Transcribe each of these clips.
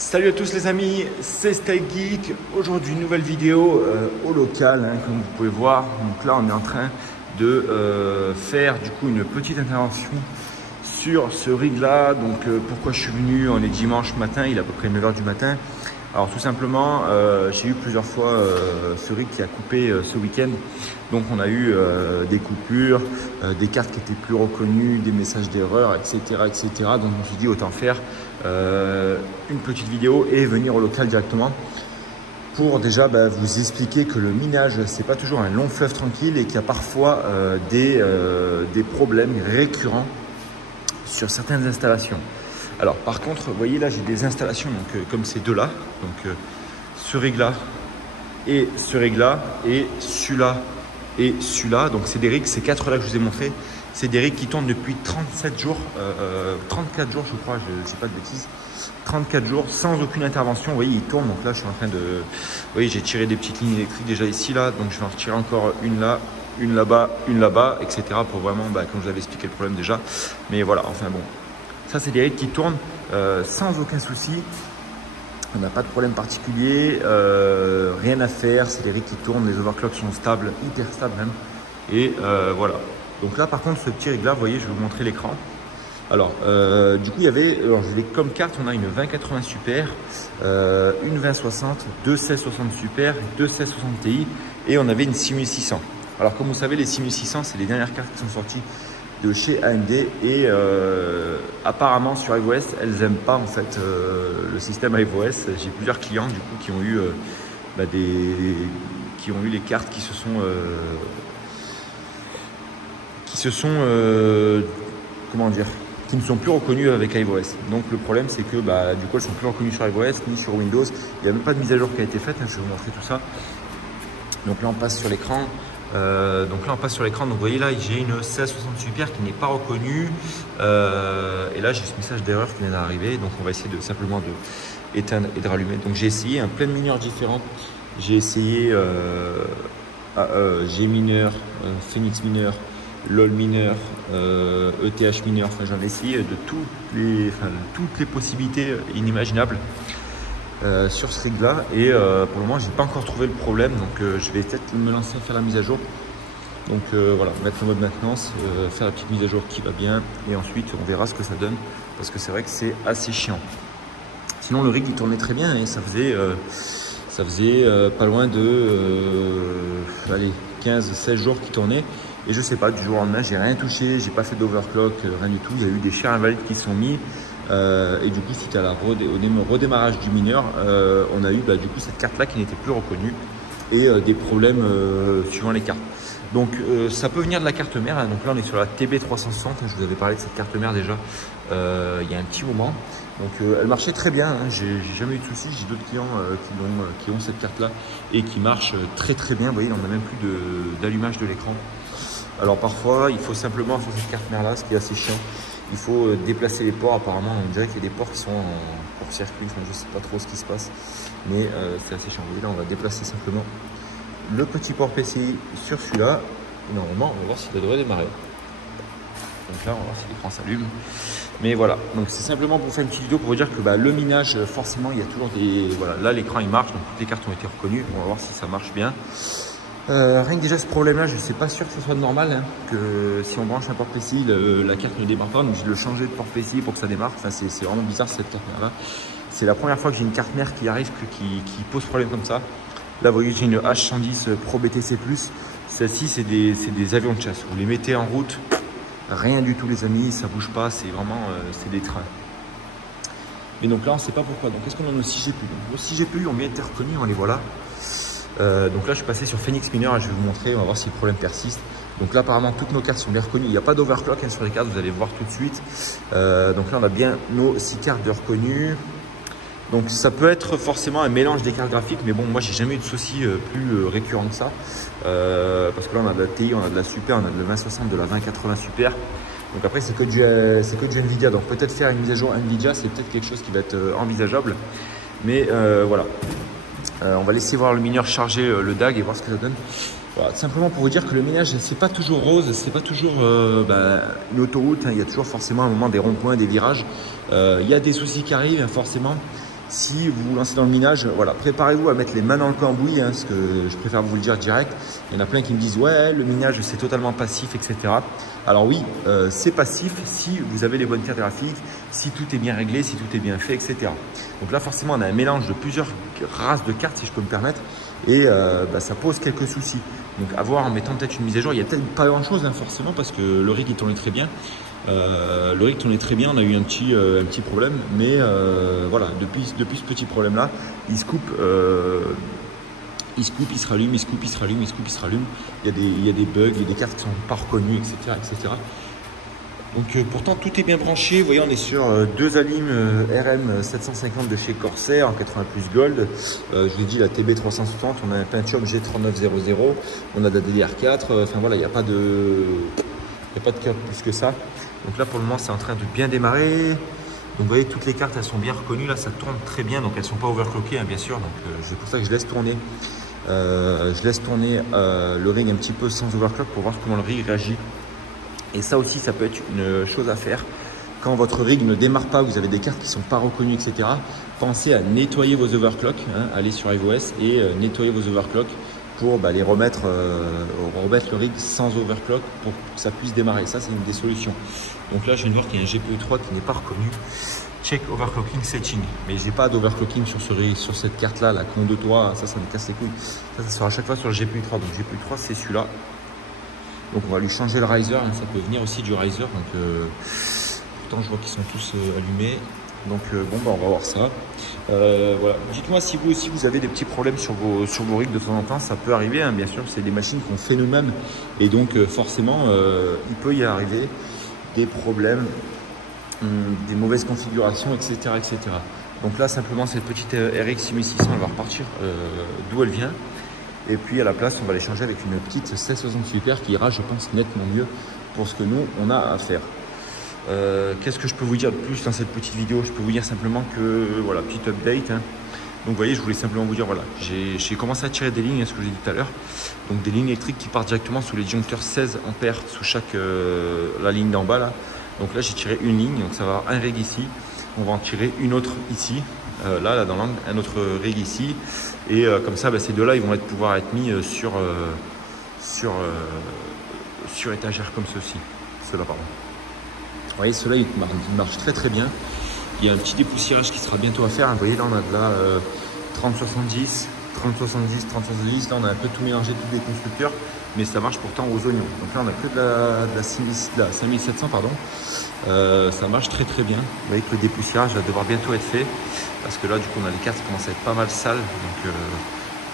Salut à tous les amis, c'est Steak Geek. Aujourd'hui une nouvelle vidéo au local, comme vous pouvez voir. Donc là on est en train de faire du coup une petite intervention sur ce rig là. Donc pourquoi je suis venu, on est dimanche matin, il est à peu près 9 h du matin. Alors tout simplement, j'ai eu plusieurs fois ce rig qui a coupé ce week-end. Donc on a eu des coupures, des cartes qui étaient plus reconnues, des messages d'erreur, etc., etc. Donc je me suis dit autant faire une petite vidéo et venir au local directement pour déjà vous expliquer que le minage c'est pas toujours un long fleuve tranquille et qu'il y a parfois des problèmes récurrents sur certaines installations. Alors par contre, vous voyez là j'ai des installations donc, comme ces deux là, donc ce rig là et ce rig là et celui-là et celui-là. Donc c'est des rigs, ces quatre là que je vous ai montré, c'est des rigs qui tournent depuis 37 jours, 34 jours je crois, je ne sais pas de bêtises, 34 jours sans aucune intervention. Vous voyez ils tournent, donc là je suis en train de, vous voyez j'ai tiré des petites lignes électriques déjà ici là, donc je vais en retirer encore une là, une là-bas, etc. pour vraiment, comme je vous avais expliqué le problème déjà, mais voilà, enfin bon. Ça, c'est des rigs qui tournent sans aucun souci. On n'a pas de problème particulier, rien à faire. C'est des rigs qui tournent, les overclocks sont stables, hyper stables même. Et voilà. Donc là, par contre, ce petit rig là, vous voyez, je vais vous montrer l'écran. Alors, du coup, il y avait, comme carte, on a une 2080 Super, une 2060, deux 1660 Super, deux 1660 Ti, et on avait une 6600. Alors, comme vous savez, les 6600, c'est les dernières cartes qui sont sorties de chez AMD et apparemment sur iOS elles n'aiment pas en fait le système iOS. J'ai plusieurs clients du coup qui ont eu les cartes qui se sont comment dire, qui ne sont plus reconnues avec iOS. Donc le problème c'est que du coup elles sont plus reconnues sur iOS ni sur Windows. Il n'y a même pas de mise à jour qui a été faite, je vais vous montrer tout ça. Donc là on passe sur l'écran. Donc vous voyez là j'ai une 1660 Super qui n'est pas reconnue et là j'ai ce message d'erreur qui vient d'arriver, donc on va essayer de simplement éteindre et de rallumer. Donc j'ai essayé un plein de mineurs différents, j'ai essayé G mineur, Phoenix mineur, LOL mineur, ETH mineur, enfin j'en ai essayé de toutes les possibilités inimaginables sur ce rig là et pour le moment j'ai pas encore trouvé le problème, donc je vais peut-être me lancer à faire la mise à jour. Donc voilà, mettre en mode maintenance, faire la petite mise à jour qui va bien et ensuite on verra ce que ça donne parce que c'est vrai que c'est assez chiant. Sinon le rig il tournait très bien et ça faisait pas loin de 15-16 jours qu'il tournait et je sais pas, du jour au lendemain j'ai rien touché, j'ai pas fait d'overclock, rien du tout. Il y a eu des chaînes invalides qui sont mis et du coup suite à au redémarrage du mineur on a eu du coup cette carte là qui n'était plus reconnue et des problèmes suivant les cartes. Donc ça peut venir de la carte mère, donc là on est sur la TB360, je vous avais parlé de cette carte mère déjà il y a un petit moment. Donc elle marchait très bien, j'ai jamais eu de soucis, j'ai d'autres clients qui ont cette carte là et qui marche très bien. Vous voyez on n'a même plus d'allumage de l'écran. Alors parfois il faut simplement sur cette carte mère là, ce qui est assez chiant, il faut déplacer les ports. Apparemment on dirait qu'il y a des ports qui sont en court-circuit, enfin, je sais pas trop ce qui se passe, mais c'est assez chiant. Vous voyez là on va déplacer simplement le petit port PCI sur celui-là. Normalement on va voir s'il devrait démarrer. Donc là on va voir si l'écran s'allume. Mais voilà, donc c'est simplement pour faire une petite vidéo pour vous dire que le minage, forcément il y a toujours des... Voilà, là l'écran il marche, donc toutes les cartes ont été reconnues. On va voir si ça marche bien. Rien que déjà ce problème là, je ne suis pas sûr que ce soit normal, que si on branche un port PCI, la carte ne démarre pas. Donc j'ai dû le changer de port PCI pour que ça démarre. Enfin, c'est vraiment bizarre cette carte mère là. C'est la première fois que j'ai une carte mère qui arrive, qui pose problème comme ça. Là vous voyez j'ai une H110 Pro BTC+. Celle-ci c'est des avions de chasse. Vous les mettez en route, rien du tout les amis, ça bouge pas, c'est vraiment c'est des trains. Mais donc là on ne sait pas pourquoi. Donc qu'est-ce qu'on a nos 6 GPU? Donc, nos 6 GPU ont bien été reconnus, on les voit là. Donc là je suis passé sur Phoenix mineur et je vais vous montrer, on va voir si le problème persiste. Donc là apparemment toutes nos cartes sont bien reconnues, il n'y a pas d'overclock sur les cartes, vous allez voir tout de suite. Donc là on a bien nos 6 cartes de reconnues. Donc ça peut être forcément un mélange des cartes graphiques, mais bon moi j'ai jamais eu de soucis plus récurrents que ça. Parce que là on a de la TI, on a de la Super, on a de la 2060, de la 2080 Super. Donc après c'est que du Nvidia, donc peut-être faire une mise à jour Nvidia c'est peut-être quelque chose qui va être envisageable. Mais voilà. On va laisser voir le mineur charger le DAG et voir ce que ça donne. Voilà, simplement pour vous dire que le minage c'est pas toujours rose, c'est pas toujours une autoroute, il y a toujours forcément à un moment des ronds-points, des virages. Il y a des soucis qui arrivent forcément. Si vous vous lancez dans le minage, voilà, préparez-vous à mettre les mains dans le cambouis, hein, parce que je préfère vous le dire direct. Il y en a plein qui me disent ouais, le minage c'est totalement passif, etc. Alors oui, c'est passif si vous avez les bonnes cartes graphiques, si tout est bien réglé, si tout est bien fait, etc. Donc là forcément on a un mélange de plusieurs races de cartes, si je peux me permettre, et ça pose quelques soucis. Donc à voir en mettant peut-être une mise à jour, il n'y a peut-être pas grand chose hein, forcément, parce que le rig il tournait très bien. Le rig tournait très bien, on a eu un petit problème, mais voilà, depuis ce petit problème là, il se coupe, il se rallume, il se coupe, il se rallume, il se coupe, il se rallume. Il y a des bugs, il y a des cartes qui ne sont pas reconnues, etc. etc. Donc pourtant tout est bien branché, vous voyez on est sur deux Alim RM 750 de chez Corsair en 80 plus Gold, je vous ai dit la TB360, on a un Pentium G3900, on a de la DDR4, enfin voilà il n'y a pas de cœur plus que ça. Donc là pour le moment c'est en train de bien démarrer. Donc vous voyez toutes les cartes elles sont bien reconnues, là ça tourne très bien, donc elles ne sont pas overclockées hein, bien sûr, donc c'est pour ça que je laisse tourner. Le rig un petit peu sans overclock pour voir comment le rig réagit. Et ça aussi, ça peut être une chose à faire. Quand votre rig ne démarre pas, vous avez des cartes qui ne sont pas reconnues, etc. Pensez à nettoyer vos overclocks, hein, allez sur iOS et nettoyer vos overclocks pour les remettre le rig sans overclock pour que ça puisse démarrer. Ça, c'est une des solutions. Donc là, je viens de voir qu'il y a un GPU 3 qui n'est pas reconnu. Check overclocking setting. Mais j'ai pas d'overclocking sur cette carte-là, la con de toi, ça me casse les couilles. Ça sera à chaque fois sur le GPU 3. Donc GPU 3, c'est celui-là. Donc on va lui changer le riser, hein, ça peut venir aussi du riser. Donc pourtant je vois qu'ils sont tous allumés. Donc on va voir ça. Voilà. Dites-moi si vous aussi vous avez des petits problèmes sur vos rigs de temps en temps, ça peut arriver, hein, bien sûr, c'est des machines qu'on fait nous-mêmes. Et donc forcément il peut y arriver des problèmes, des mauvaises configurations, etc., etc. Donc là simplement cette petite RX 6600 elle va repartir d'où elle vient. Et puis à la place, on va les changer avec une petite 1660 Super qui ira, je pense, nettement mieux pour ce que nous, on a à faire. Qu'est-ce que je peux vous dire de plus dans cette petite vidéo? Je peux vous dire simplement que, voilà, petite update. Hein. Donc vous voyez, je voulais simplement vous dire, voilà, j'ai commencé à tirer des lignes, ce que j'ai dit tout à l'heure. Donc des lignes électriques qui partent directement sous les disjoncteurs 16 ampères sous chaque, la ligne d'en bas là. Donc là, j'ai tiré une ligne, donc ça va avoir un rig ici. On va en tirer une autre ici. Là dans l'angle, un autre rig ici, et comme ça ces deux là ils vont pouvoir être mis sur étagère comme ceci. Ceux-là, pardon. Vous voyez, ceux-là ils marchent très très bien. Il y a un petit dépoussiérage qui sera bientôt à faire. Vous voyez là on a de la 3070, 3070, 3070, là on a un peu tout mélangé, tous les constructeurs, mais ça marche pourtant aux oignons. Donc là on a que de la 5700 pardon. Ça marche très très bien. Vous voyez que le dépoussiérage va devoir bientôt être fait, parce que là du coup on a les cartes qui commencent à être pas mal sales. Donc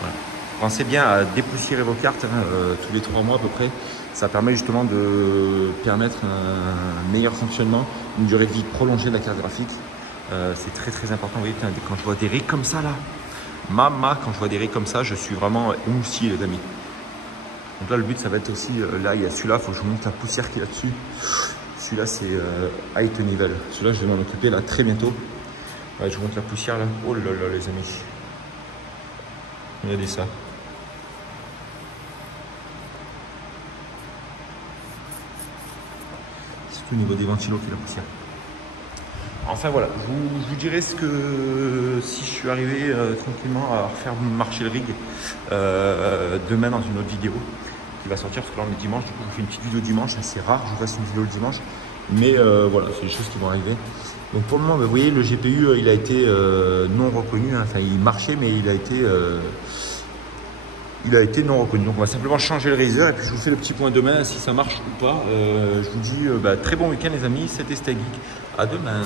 voilà. Pensez bien à dépoussiérer vos cartes hein, tous les 3 mois à peu près. Ça permet justement de permettre un meilleur fonctionnement, une durée de vie prolongée de la carte graphique. C'est très très important. Vous voyez, quand je vois des rigs comme ça là, quand je vois des rigs comme ça, je suis vraiment émoustillé les amis. Donc là le but ça va être aussi, là il y a celui-là, il faut que je vous montre la poussière qu'il y a dessus. Celui-là c'est height level. Celui-là je vais m'en occuper là très bientôt. Ouais, je vous montre la poussière là. Oh là là les amis. Regardez ça. C'est tout au niveau des ventilos qui est la poussière. Enfin voilà, je vous dirai ce que si je suis arrivé tranquillement à faire marcher le rig demain dans une autre vidéo qui va sortir, parce que là on est dimanche, du coup on fait une petite vidéo dimanche, c'est rare que je fasse une vidéo le dimanche, mais voilà, c'est des choses qui vont arriver. Donc pour le moment, vous voyez, le GPU il a été non reconnu, hein. Enfin il marchait mais il a été non reconnu. Donc on va simplement changer le riser et puis je vous fais le petit point demain si ça marche ou pas. Je vous dis très bon week-end les amis, c'était Stay Geek, à demain.